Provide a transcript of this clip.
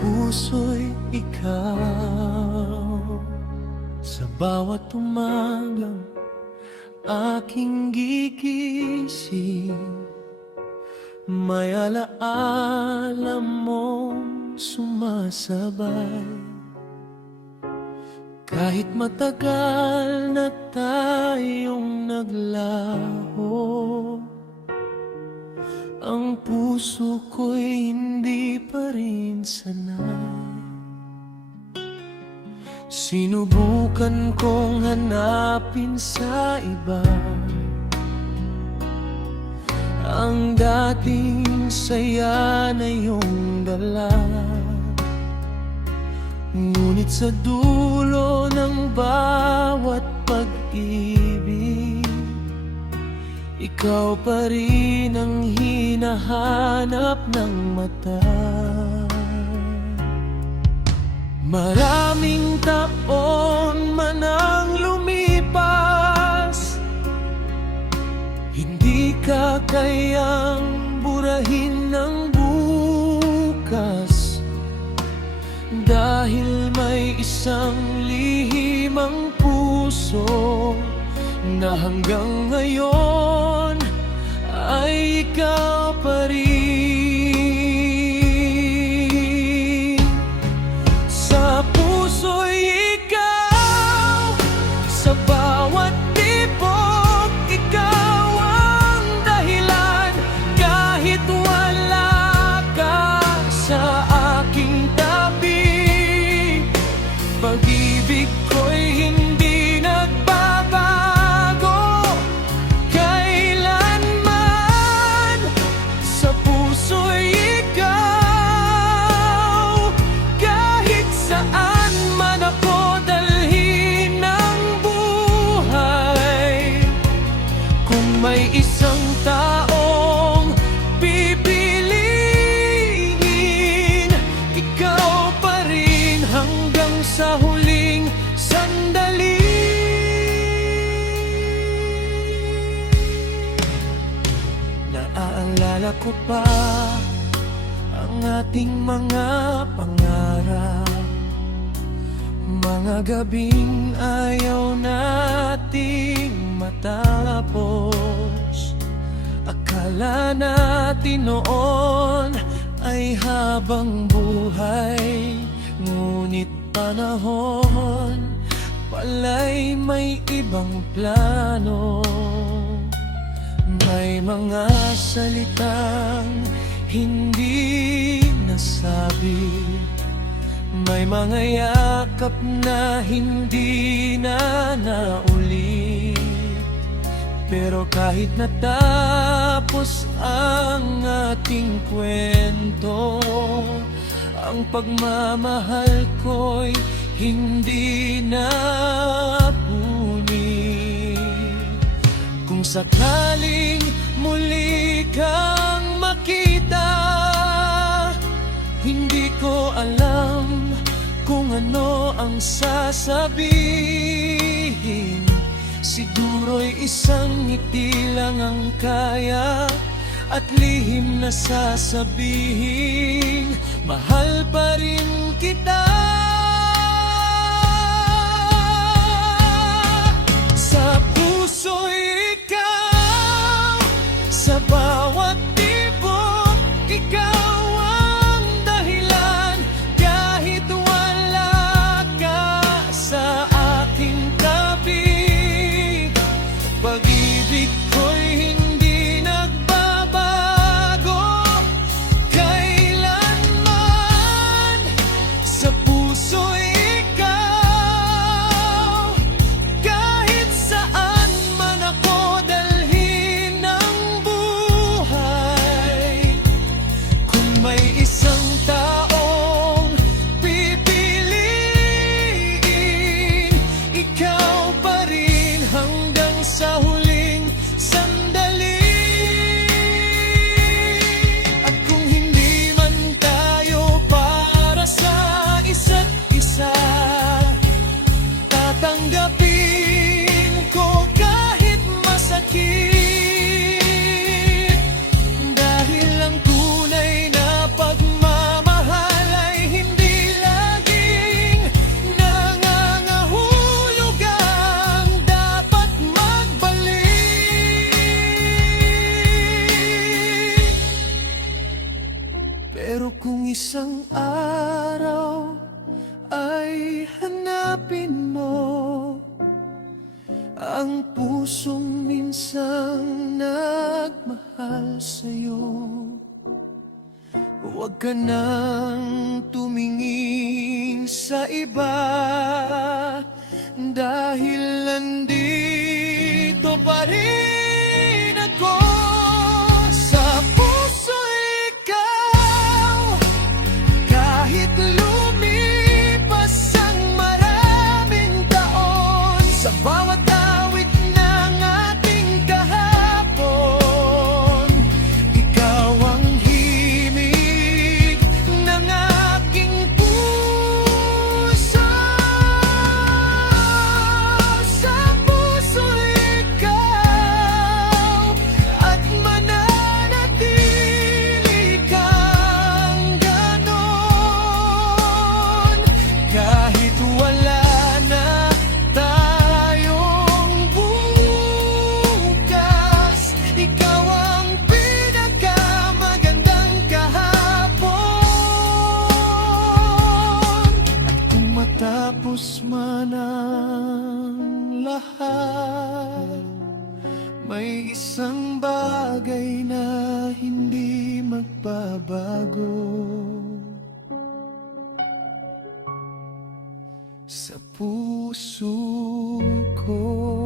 puso'y ikaw. Sa bawat umagang aking gigising, may alaala mong sumasabay. Kahit matagal na tayong naglaho, ang puso ko'y hindi pa rin sanay. Sinubukan kong hanapin sa iba ang dating saya na iyong dala, ngunit sa dulo ng bawat pag-ibig, ikaw pa rin ang hinahanap ng mata. Maraming taon man ang lumipas, hindi ka kayang burahin ng bukas, dahil may isang lihim ang puso na hanggang ngayon ay ikaw pa rin. Sa puso'y ikaw, sa bawat tibok ikaw ang dahilan. Kahit wala ka sa aking tabi, pag-ibig ko'y hindi nagbabago kailanman. Sa puso'y ikaw, kahit saan man ako dalhin ng buhay. Kung may isang taong pipiliin, ikaw pa rin hanggang sa huling sandali. Naaalala ko pa ang ating mga pangarap, mga gabing ayaw nating matapos. Akala natin noon ay habang buhay, ngunit panahon pala'y may ibang plano. May mga salitang hindi nasabi, may mga yakap na hindi na naulit. Pero kahit natapos ang ating kwento, ang pagmamahal ko'y hindi na punit. Kung sakaling muli kang makita, hindi ko alam kung ano ang sasabihin. Siguro'y isang ngiti lang ang kaya at lihim na sasabihin, mahal pa rin kita. Sa puso'y ikaw, sa bawat tibok ikaw ang dahilan. Kahit wala ka sa aking tabi, pag-ibig ko'y hindi nagbabago kailanman. araw ay hanapin mo ang pusong minsang nagmahal sa'yo. Huwag ka nang tumingin sa iba, dahil nandito pa rin ako. Sa puso ikaw, kahit lumipas ang maraming taon. Sa bawat awit ng ating kahapon, ikaw ang himig ng aking puso. Sa puso ikaw, at mananatili kang ganon. Kahit wala na tayong bukas, ikaw ang pinakamagandang kahapon. At kung matapos man ang lahat, may isang bagay na hindi magbabago. Sa puso ko.